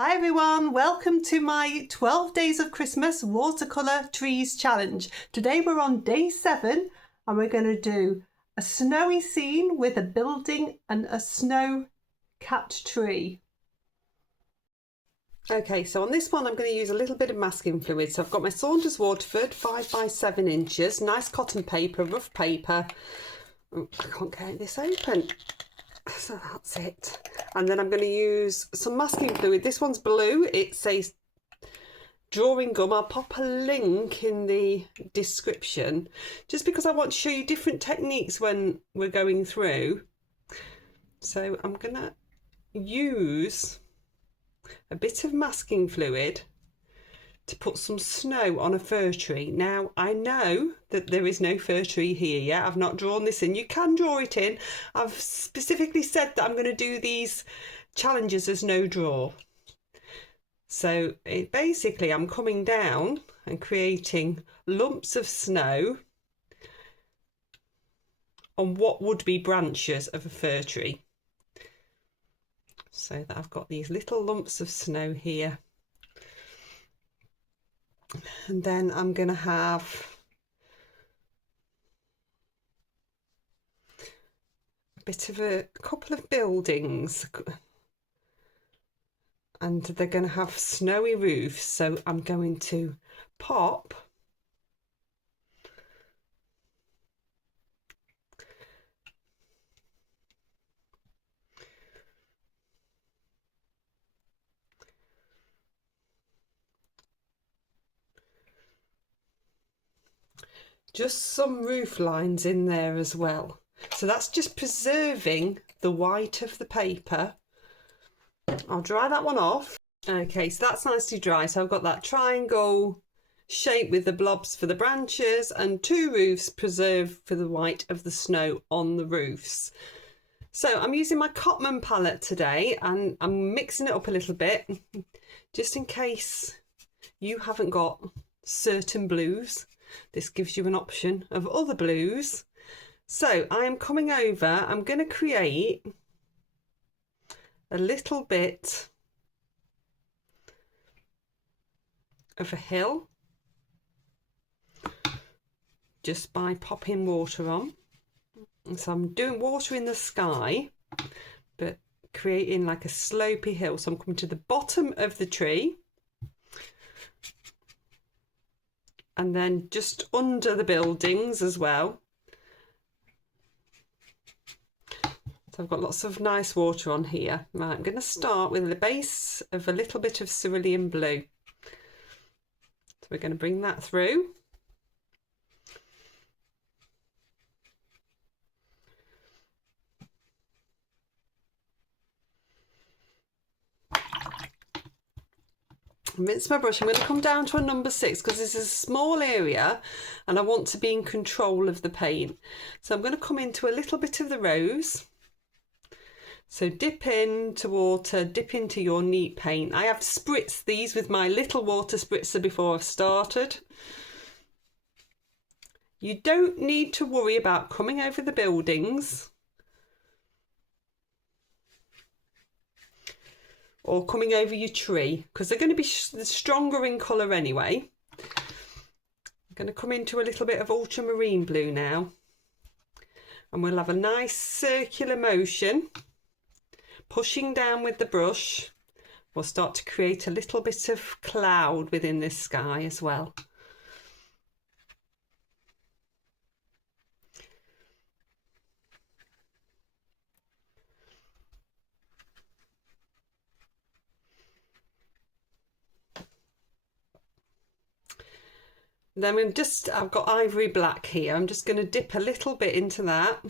Hi everyone, welcome to my 12 Days of Christmas Watercolour Trees Challenge. Today we're on day 7 and we're going to do a snowy scene with a building and a snow-capped tree. Okay, so on this one I'm going to use a little bit of masking fluid. So I've got my Saunders Waterford 5 by 7 inches, nice cotton paper, rough paper. Oh, I can't get this open. So that's it. And then I'm going to use some masking fluid. This one's blue. It says drawing gum. I'll pop a link in the description just because I want to show you different techniques when we're going through. So I'm going to use a bit of masking fluid to put some snow on a fir tree. Now I know that there is no fir tree here yet. I've not drawn this in. You can draw it in. I've specifically said that I'm going to do these challenges as no draw. So basically I'm coming down and creating lumps of snow on what would be branches of a fir tree. So that I've got these little lumps of snow here. And then I'm going to have a bit of a couple of buildings and they're going to have snowy roofs, so I'm going to pop just some roof lines in there as well. So that's just preserving the white of the paper. I'll dry that one off. Okay, so that's nicely dry. So I've got that triangle shape with the blobs for the branches and 2 roofs preserved for the white of the snow on the roofs. So I'm using my Cotman palette today and I'm mixing it up a little bit just in case you haven't got certain blues. This gives you an option of other blues. So I am coming over, I'm going to create a little bit of a hill just by popping water on. And so I'm doing water in the sky, but creating like a slopey hill. So I'm coming to the bottom of the tree. And then just under the buildings as well. So I've got lots of nice water on here. Right, I'm going to start with the base of a little bit of cerulean blue. So we're going to bring that through. Rinse my brush. I'm going to come down to a number 6 because this is a small area and I want to be in control of the paint. So I'm going to come into a little bit of the rose. So dip into water, dip into your neat paint. I have spritzed these with my little water spritzer before I've started. You don't need to worry about coming over the buildings or coming over your tree because they're going to be stronger in colour anyway. I'm going to come into a little bit of ultramarine blue now and we'll have a nice circular motion. Pushing down with the brush, we'll start to create a little bit of cloud within this sky as well. Then I've got ivory black here. I'm just going to dip a little bit into that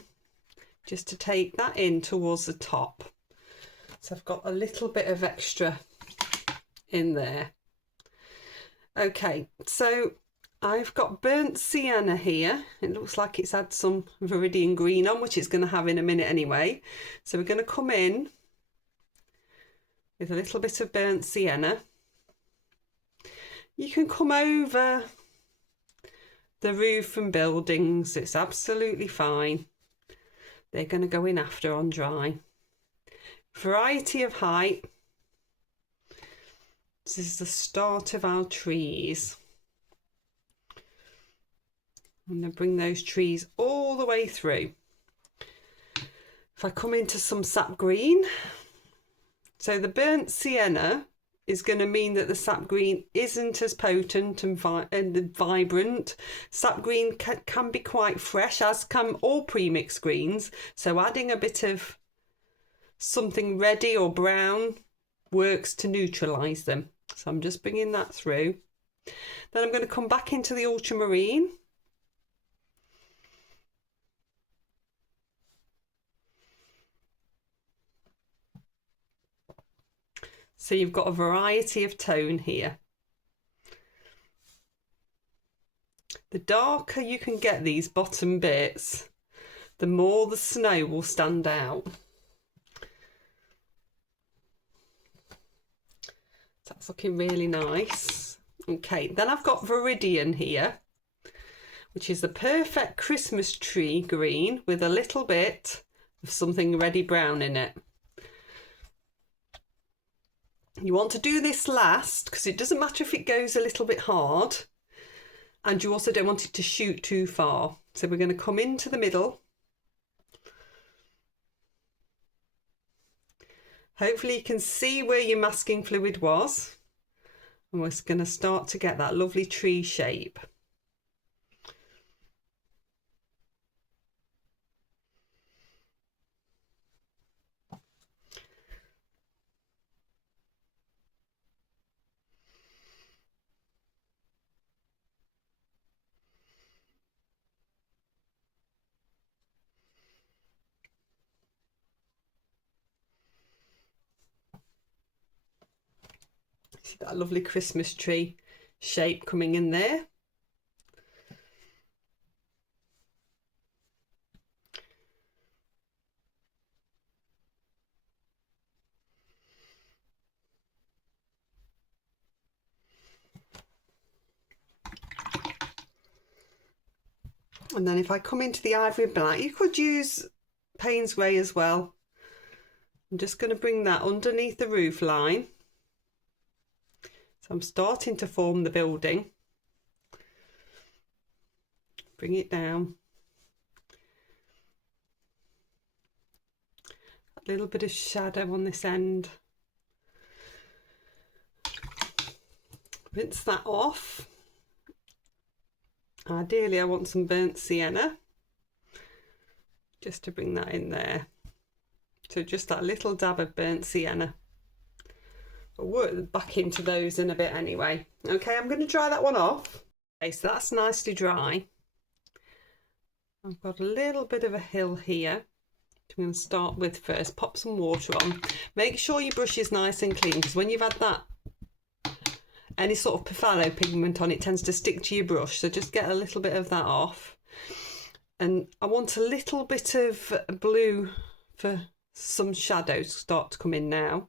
just to take that in towards the top. So I've got a little bit of extra in there. Okay, so I've got burnt sienna here. It looks like it's had some viridian green on, which it's going to have in a minute anyway. So we're going to come in with a little bit of burnt sienna. You can come over the roof and buildings, it's absolutely fine. They're going to go in after on dry. Variety of height. This is the start of our trees. I'm going to bring those trees all the way through. If I come into some sap green, so the burnt sienna is going to mean that the sap green isn't as potent and vibrant. Sap green can be quite fresh, as can all premixed greens. So adding a bit of something reddy or brown works to neutralise them. So I'm just bringing that through. Then I'm going to come back into the ultramarine. So you've got a variety of tone here. The darker you can get these bottom bits, the more the snow will stand out. That's looking really nice. Okay, then I've got Viridian here, which is the perfect Christmas tree green with a little bit of something reddy brown in it. You want to do this last because it doesn't matter if it goes a little bit hard, and you also don't want it to shoot too far. So we're going to come into the middle. Hopefully you can see where your masking fluid was, and we're going to start to get that lovely tree shape. See that lovely Christmas tree shape coming in there. And then if I come into the ivory black, you could use Payne's grey as well. I'm just going to bring that underneath the roof line. So I'm starting to form the building. Bring it down. A little bit of shadow on this end. Rinse that off. Ideally I want some burnt sienna, just to bring that in there. So just that little dab of burnt sienna. I'll work back into those in a bit anyway. Okay, I'm going to dry that one off. Okay, so that's nicely dry. I've got a little bit of a hill here. I'm going to start with first. Pop some water on. Make sure your brush is nice and clean, because when you've had that, any sort of phthalo pigment on it tends to stick to your brush. So just get a little bit of that off. And I want a little bit of blue for some shadows to start to come in now.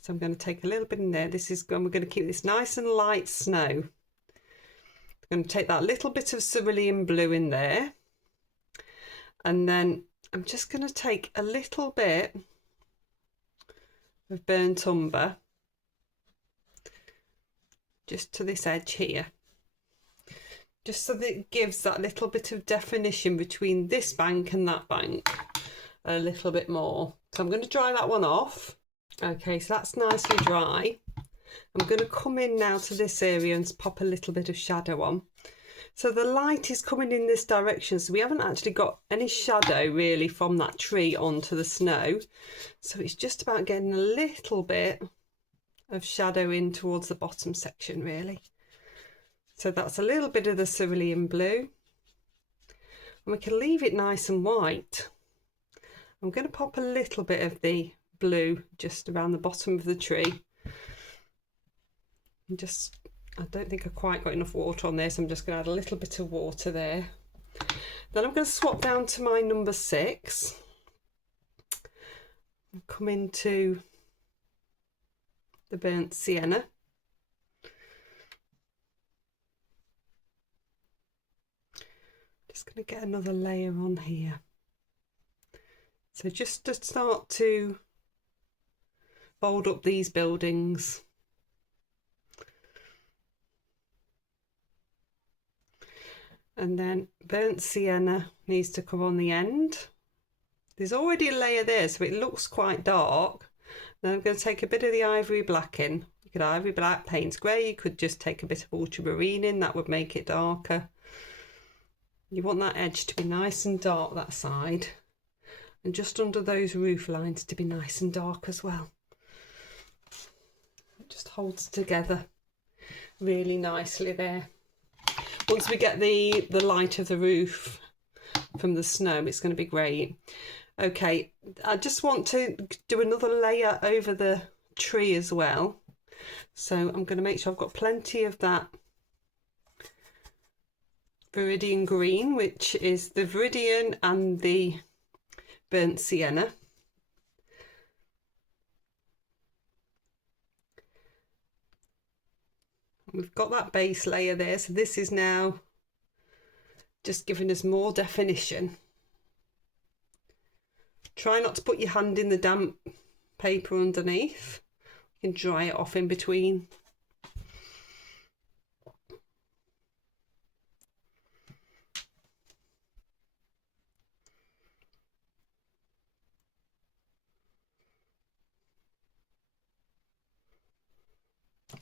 So I'm going to take a little bit in there. We're going to keep this nice and light snow. I'm going to take that little bit of cerulean blue in there. And then I'm just going to take a little bit of burnt umber just to this edge here, just so that it gives that little bit of definition between this bank and that bank a little bit more. So I'm going to dry that one off. Okay, so that's nicely dry. I'm going to come in now to this area and pop a little bit of shadow on. So the light is coming in this direction, so we haven't actually got any shadow really from that tree onto the snow. So it's just about getting a little bit of shadow in towards the bottom section really. So that's a little bit of the cerulean blue, and we can leave it nice and white. I'm going to pop a little bit of the blue just around the bottom of the tree. And I don't think I quite got enough water on this. I'm just going to add a little bit of water there. Then I'm going to swap down to my number 6 and come into the burnt sienna. Just going to get another layer on here. So just to start to fold up these buildings, And then burnt sienna needs to come on the end. There's already a layer there, so it looks quite dark. Then I'm going to take a bit of the ivory black in. You could ivory black, Payne's grey, you could just take a bit of ultramarine in, that would make it darker. You want that edge to be nice and dark, that side. And just under those roof lines to be nice and dark as well. It just holds together really nicely there. Once we get the light of the roof from the snow, it's going to be great. Okay, I just want to do another layer over the tree as well. So I'm going to make sure I've got plenty of that Viridian green, which is the Viridian and the burnt sienna. We've got that base layer there, so this is now just giving us more definition. Try not to put your hand in the damp paper underneath. You can dry it off in between.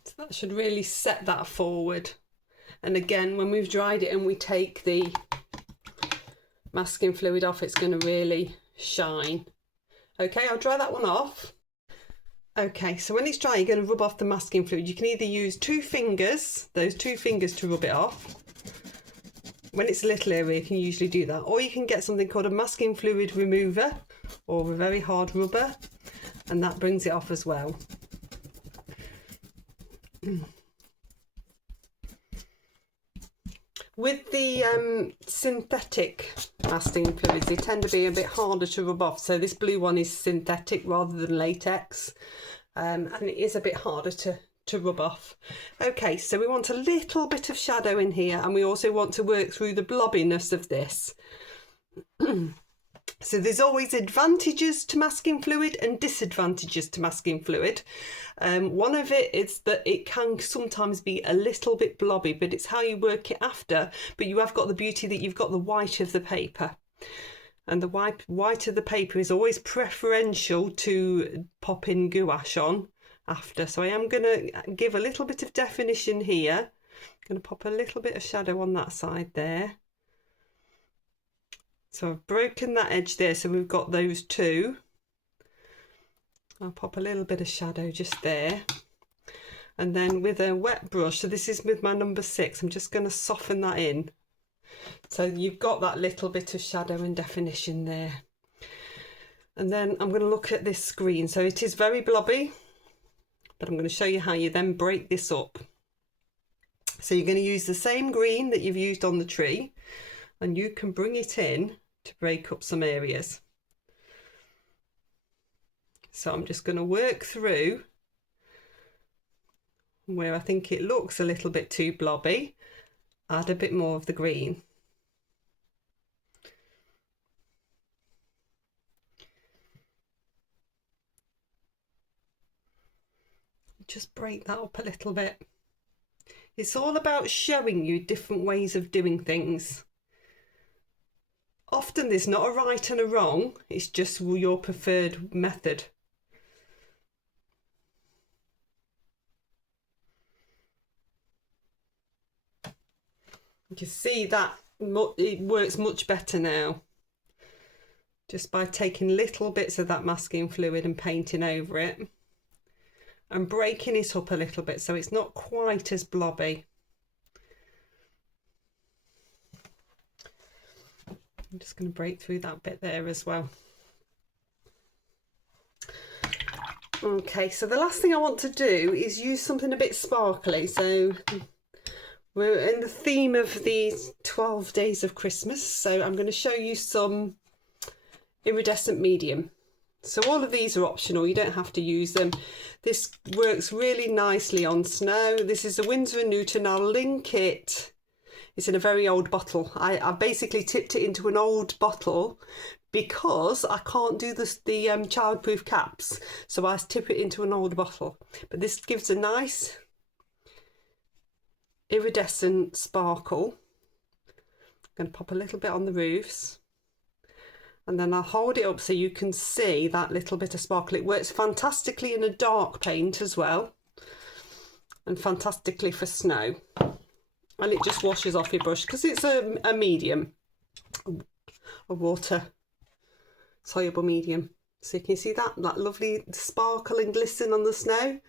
So that should really set that forward. And again, when we've dried it and we take the masking fluid off, it's going to really shine. Okay, I'll dry that one off. Okay, so when it's dry, you're going to rub off the masking fluid. You can either use two fingers, those two fingers, to rub it off. When it's a little area, you can usually do that. Or you can get something called a masking fluid remover or a very hard rubber, and that brings it off as well. With the synthetic masking fluids, they tend to be a bit harder to rub off. So this blue one is synthetic rather than latex, and it is a bit harder to rub off. Okay, so we want a little bit of shadow in here, and we also want to work through the blobbiness of this. So there's always advantages to masking fluid and disadvantages to masking fluid. One of it is that it can sometimes be a little bit blobby, but it's how you work it after. But you have got the beauty that you've got the white of the paper. And the white of the paper is always preferential to popping gouache on after. So I am going to give a little bit of definition here. I'm going to pop a little bit of shadow on that side there. So I've broken that edge there, so we've got those two. I'll pop a little bit of shadow just there. And then with a wet brush, so this is with my number 6, I'm just going to soften that in. So you've got that little bit of shadow and definition there. And then I'm going to look at this screen. So it is very blobby, but I'm going to show you how you then break this up. So you're going to use the same green that you've used on the tree, and you can bring it in to break up some areas. So I'm just going to work through where I think it looks a little bit too blobby, add a bit more of the green. Just break that up a little bit. It's all about showing you different ways of doing things. Often there's not a right and a wrong, it's just your preferred method. You can see that it works much better now, just by taking little bits of that masking fluid and painting over it and breaking it up a little bit so it's not quite as blobby. I'm just going to break through that bit there as well. Okay, so the last thing I want to do is use something a bit sparkly. So we're in the theme of these 12 days of Christmas, so I'm going to show you some iridescent medium. So all of these are optional, you don't have to use them. This works really nicely on snow. This is a Winsor & Newton, I'll link it. It's in a very old bottle. I basically tipped it into an old bottle because I can't do the childproof caps. So I tip it into an old bottle. But this gives a nice iridescent sparkle. going to pop a little bit on the roofs, and then I'll hold it up so you can see that little bit of sparkle. It works fantastically in a dark paint as well, and fantastically for snow, and it just washes off your brush because it's a medium, a water soluble medium. So you can see that lovely sparkle and glisten on the snow.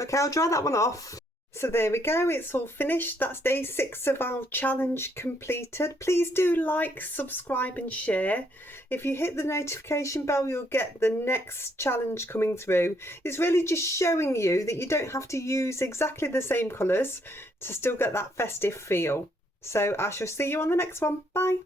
Okay, I'll dry that one off. So there we go, it's all finished. That's day 6 of our challenge completed. Please do like, subscribe and share. If you hit the notification bell, you'll get the next challenge coming through. It's really just showing you that you don't have to use exactly the same colours to still get that festive feel. So I shall see you on the next one. Bye.